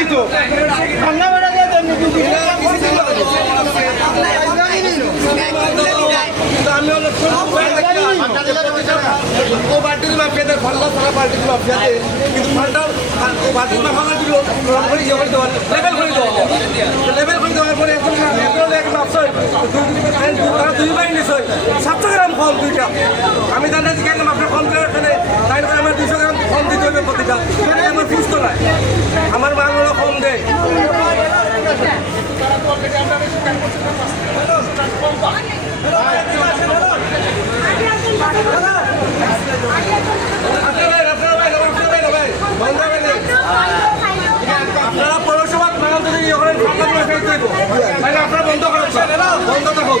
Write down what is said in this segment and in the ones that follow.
দিত। ঠান্ডা বেড়া দিয়ে দেন আমি হলো ও পার্টির মাফিয়াদের ফাল্লা সারা পার্টির মাফিয়াতে কিন্তু ফান্ডা ও পার্টির মাফিয়া দিল রং করে জমা দেওয়া লেভেল করে দেওয়া লেভেল করে দেওয়ার পরে এখন এগুলো এক তারা দুই বাই নিছই সাতশো গ্রাম কম দুইটা। আমি জানি কেন আপনার কম করে এখানে তাই করে আমার দুশো গ্রাম কম দিতে হবে প্রতিটা এখানে আমার সুস্থ নাই আমার মালগুলো কম দেয় আপনারা ভাই, আপনারা ভাই, আপনারা ভাই, ভাই, বন্ধ হবে না। আপনারা পৌরসভার নাম যদি ইয়ে করেন ফাঁকা করে ফেলতে হইব। তাহলে আপনারা বন্ধ করেন স্যার। বন্ধ থাকুক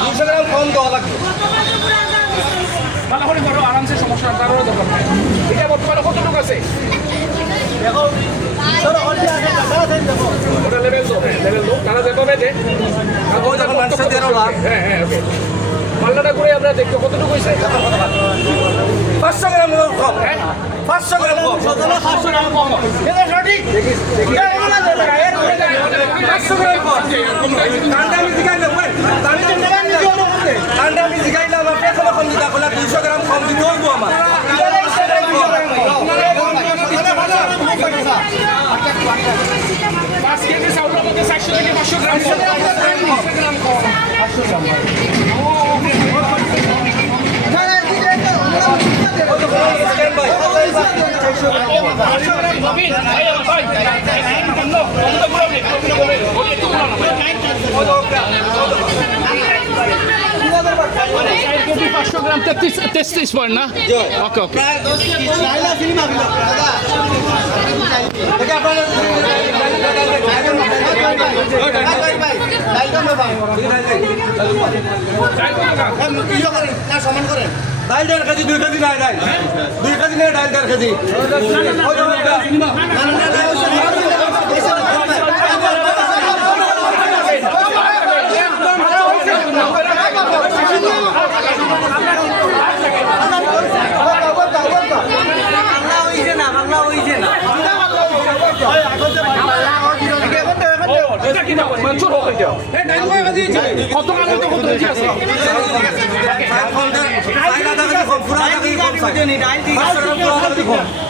200 গ্রাম কম দেওয়া লাগবে ভালো করে করো আরামসে সমস্যা কারোর দরকার নাই এটা বর্তমানে কতটুকু আছে? ওটা লেভেল হ্যাঁ লেভেল তো তারা যেভাবে দেয় হ্যাঁ হ্যাঁ ওকে পাল্লাটা করে আমরা দেখব কতটুকু হয়েছে? পাঁচশো গ্রাম কম। পাঁচশো গ্রাম কম। এটা সঠিক এটা এমন আছে এর উপরে পাঁচশো গ্রাম কম। কান্ডা আমি টাকা নিতে হবে করতে কান্ডা আমি জিগাইলাম আপনি কোনো কম দিতে বলে দুইশো গ্রাম কম দিতে হইব আমার চারশো থেকে পাঁচশো গ্রাম পাঁচশো গ্রাম কম পাঁচশো গ্রাম তেত্রিশ তেত্রিশ পয়েন্ট না ওকে ওকে ডাল দেড় কেজি দুই কেজি নাই ডাল দুই কেজি নেই ডাল দেড় কেজি ওই যে ওটা। এটা কি না মাংসর হোক এটা এই ডাল কয় কেজি হয়েছে? কত গ্রাম হইতে কত আছে চাল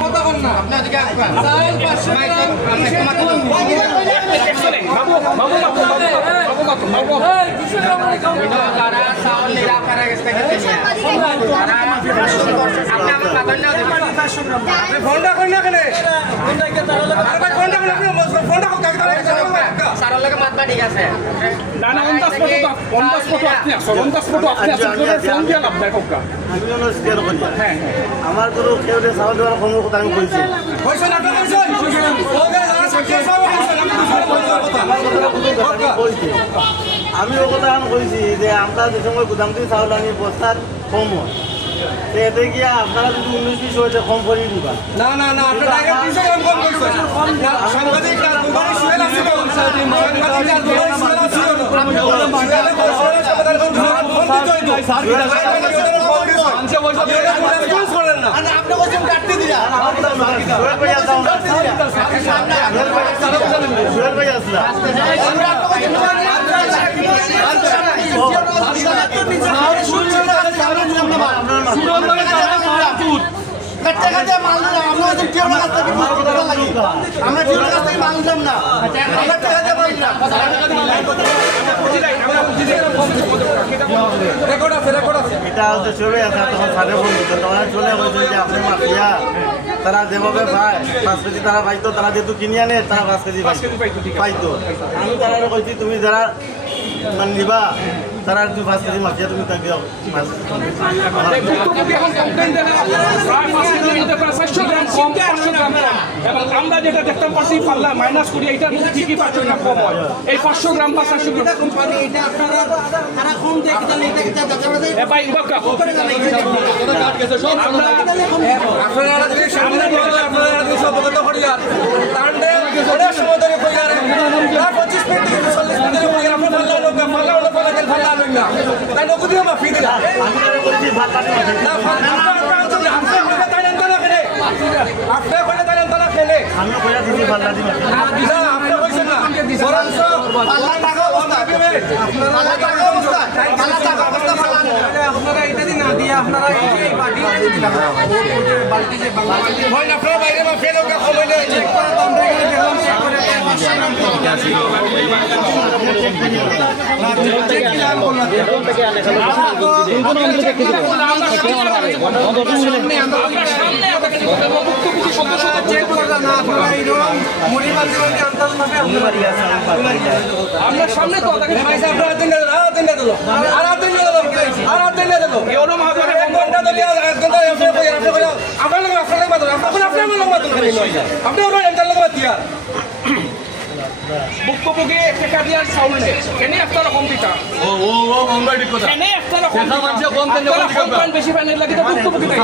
ফোনটা করেন না কেন? ফোনটা ফোনটা করেন, কাকে ধরে রেখেছেন? না আমি হলো স্কেয়ার করি। হ্যাঁ আমার কোনো কেউ চাউল দেওয়ার কোনো কথা আমি কইছি কথা। আমি ও কথা আমি কইছি যে আমরা যে সময় গুদাম থেকে চাউল আনি বস্তার কম হয়। এতে আপনারা যদি উনিশ বিশ হয়েছে কম করে দিবা। না না না কম করছেন। সাংবাদিক আর সাংবাদিক আর না। বলছেন এটা হচ্ছে যে তারা যেভাবে পায় পাঁচ কেজি তারা পাইতো তারা যেহেতু কিনে আনে তারা পাঁচ কেজি পাইতো আমি তারা কইছি, তুমি যারা মানে তারা তুমি পাঁচ কেজি মাফিয়া তুমি তাকে আমরা যেটা দেখতে পাচ্ছি পাল্লা মাইনাস করি কি কি পাঁচশো গ্রাম কম হয় এই পাঁচশো গ্রাম বা চারশো গ্রাম এটা আপনারা এটা আপনারা সব অবগত থেকে খেলে আপনি কইলে তাই আনতে না খেলে আমি কইয়া দিছি। ভাত দিছি। না আপনি কইছেন না বরঞ্চ পাল্লা টাকা আপনারা আপনারা এই বাটি দিলাম বালতি যে বাংলা বালতি হয় না আপনার বাইরে মাফি লোক কমাইলে আমরা এখানে দেখলাম চেক করে 500 গ্রাম কম আমরা সামনে আপনাকে ভুক্তভোগী সদস্যদের চেক করলা না আপনারা এইরকম আমরা সামনে তো তাকে পয়সা আপনার দিন দিল আর দিন। দিল আর দিন দিল আর দিন। দিল এওনো মহাজনের এক ঘণ্টা দিলে এক ঘণ্টা আপনি কইয়া আপনি আপনার আপনার আপনার আপনার আপনার আপনার আপনার আপনার লোক মাত্র আপনি ওর এন্টার লোক মাতিয়া ভুক্তভোগী টেকা দিয়ার চাউল। নেই কেনে একটা রকম দিতা কেনে একটা রকম আপনারা কম পান বেশি পানি পান এর লাগে তো ভুক্তভোগী নাই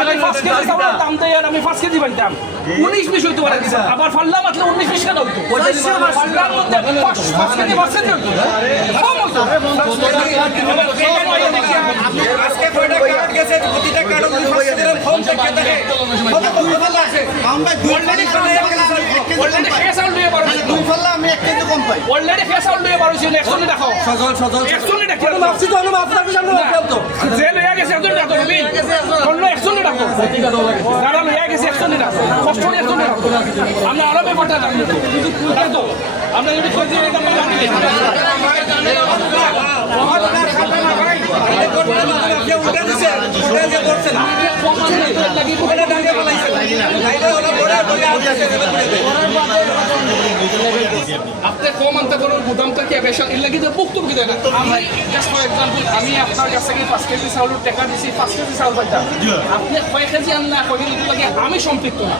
আমি পাঁচ কেজি চাউলের দাম দেই আর আমি পাঁচ কেজি পাইতাম উনিশ বিশ হইতে পারে আবার ফাল্লা মাত্র উনিশ বিশ কেন হইতো ফাল্লার মধ্যে পাঁচ কেজি পার্সেন্ট হইতো কম হইতো আজকে কয়টা কার্ড গেছে প্রতিটা কার্ড আপনি ফার্স্ট দিলেন ফোন থেকে থাকে কত কত আছে? আমরা দুই অলরেডি অলরেডি ফেস আউট লইয়ে পারো দুই পাল্লা আমি এক কেজি কম পাই। অলরেডি ফেস আউট লইয়ে পারো ছিল একশনে দেখো। সজল সজল একশনে দেখো মাফছি তো আমি আমি সামনে মাফছি তো। যে লইয়া গেছে একজন দেখো তুমি। অন্য একজনে দেখো। যারা লইয়া গেছে একজনে দেখো। কষ্ট করে একজনে দেখো। আমরা আরও ব্যাপারটা জানি। তো? আমরা যদি কই এটা আমরা জানি। উল্টা দিছে উল্টা দিয়ে করছেন এটা দাঁড়িয়ে বলাইছে নাইলে ওরা বড় বড় আসছে আপনি কম আনতে পারেন গুদামটা কি বেশ এর লাগি যে মুক্ত কি দেয় না। আমি জাস্ট ফর এক্সাম্পল আমি আপনার কাছে কি পাঁচ কেজি চাউল টাকা দিছি পাঁচ কেজি চাউল পাইতাম আপনি কয় কেজি আন না কয় কেজি লাগে আমি সম্পৃক্ত না।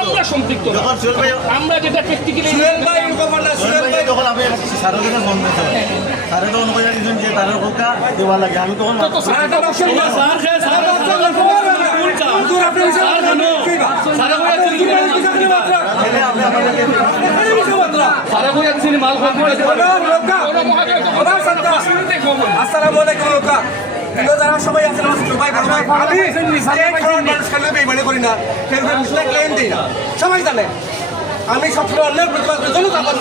আমরা সম্পৃক্ত না। আমরা যেটা প্র্যাকটিক্যালি সুরেন ভাই কথা না সোহেল সুরেন ভাই যখন আমি সারের দিকে ফোন দিতে সারে তখন কইয়া দিছেন যে তারের কোকা দেওয়া লাগে। আমি তখন আসসালামু আলাইকুম লোকা যারা সবাই আছেন আমি বেইমানি করি না ক্লেম দিই না সবাই জানে আমি সবসময় অন্যের প্রতিবাদ করি জন্য আমার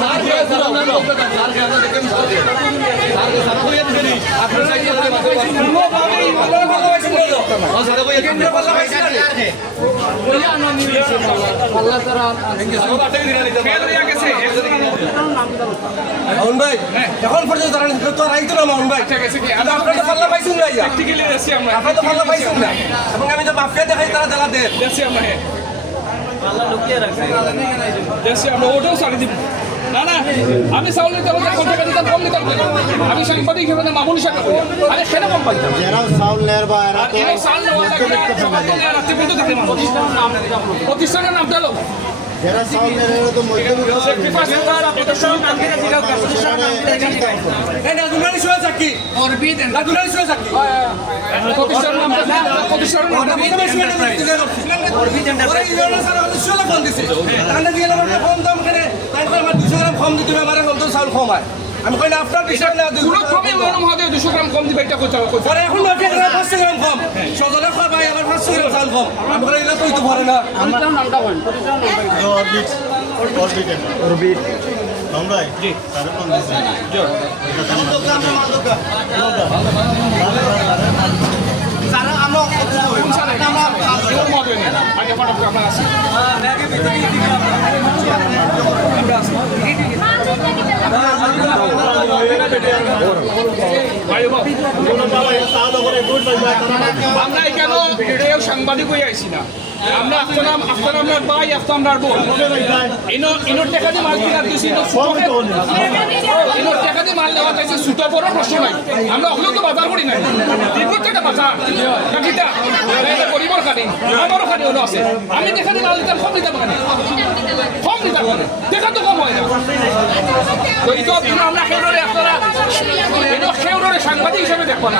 ফেল হয়ে ভাই এখন পর্যন্ত জানেন তো আর আইতো না মোহন ভাই। ঠিক আছে কি? কিন্তু আপনারা তো পাল্লা পাইছেন না আপনারা তো পাল্লা পাইছেন না। এবং আমি তো মাফিয়া দেখাই তারা জেলা দেন। হ্যাঁ। আমরা ওটাও সারি দিব। না না আমি নিতে হলে কোন টাকা দিতাম কম নিতাম আমি সাংবাদিক হিসেবে মামুলি হিসাবে করি আরে কেন কম পাইতাম যারা চাউল নেয়ার বা এরা তো সাউল চাল নেওয়া লাগে না, সকাল থেকে আর রাত্রি পর্যন্ত থাকে মানুষ। প্রতিষ্ঠানের নামটা লোক যারা নেয় এরা তো মধ্যবিত্ত ফোন দাম করে তারপর আমার দুশো গ্রাম কম দিতে হবে আমার হল তো চাউল কম হয়। আমি কই না আপনার বিষয় না কোনো ক্রমে মনে মহোদয় দুশো গ্রাম কম দিবে এটা করতে হবে পরে এখন গ্রাম পাঁচশো গ্রাম কম। সজনে খাওয়া ভাই আমার পাঁচশো গ্রাম চাউল কম। আমি করে এগুলো তুই তো পারে না। অরবিট অরবিট অরবিট ভাই জি। সাড়ে পাঁচ মহোদয় নেই আগে ফটো আপনার আছে ভাই বাবু আমরা কেন কেউ সাংবাদিক হয়ে আইছি না। আমরা আপনারা আপনারা আমরা ভাই আপনার আমরা বোন মাল কিনা দিয়ে মাল দেওয়া চাইছে সুটো বড় প্রশ্ন আমরা ওগুলো বাজার করি নাই। দীর্ঘ টাকা বাজার। কাকিটা গরিবর খানি খানি আমি দেখা মাল দিতাম কম দিতাম কেন কম দিতাম দেখা তো কম হয় না। তো এই তো আমরা খেউরে আপনারা ইনো খেউরে সাংবাদিক হিসেবে দেখব না।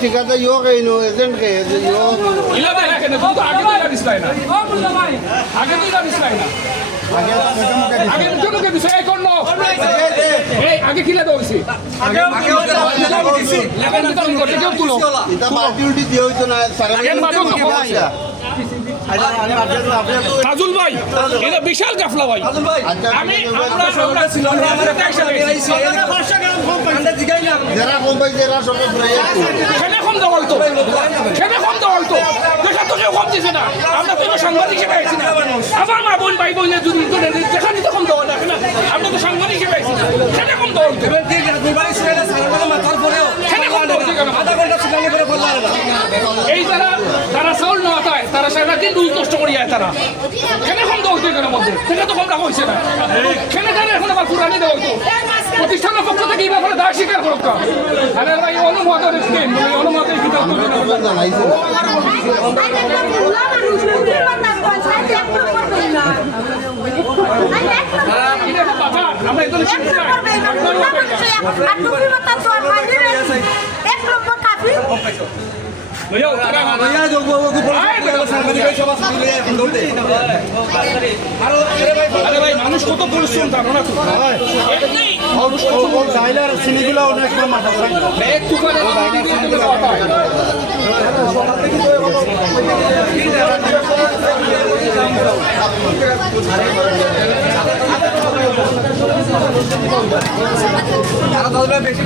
ঠিক আছে ইয়ো কে ইনো এজেন্ট কে ইয়ো। ইলা দেখা কেন তুমি আগে তো ইলা না। আগে তো ইলা না। আগে মুখে দিছে এই করল এই আগে তো তুমি করতে কেউ তুলো। আচ্ছা তাজুল ভাই এটা বিশাল গাফলা ভাই। আচ্ছা আমি আমরা আমরা আমরা আমরা হিসাবে যারা কম পাইছে এরা সব কম দেওয়া হইতো খেলে কম দেওয়া হইতো দেখা তো কেউ কম দিছে না। আমরা তো সাংবাদিক হিসেবে আইছি না। আমার মা বোন ভাই বোনের যদি দেখা নিতে কম দেওয়া না আমরা তো সাংবাদিক হিসেবে না। খেলে কম দেওয়া না। এই যারা তারা চাউল নেওয়া তাই তারা সারাদিন দুধ নষ্ট করি যায় তারা। কেন কম দেওয়া হইতো কেন মধ্যে? সেটা তো কম রাখা হয়েছে না। কেন তারা এখন আবার পুরানি দেওয়া হইতো প্রতিষ্ঠানের পক্ষ থেকে এই ব্যাপারে দায় স্বীকার করো তো। আরে ভাই অনুমোদন অনুমোদন আমরা একদম চিন্তা লইও তারা ইয়া যোগ বাবু মানুষ কত পরিশ্রম জানো না চাইলার সিনিগুলো অনেক মাথা বেশি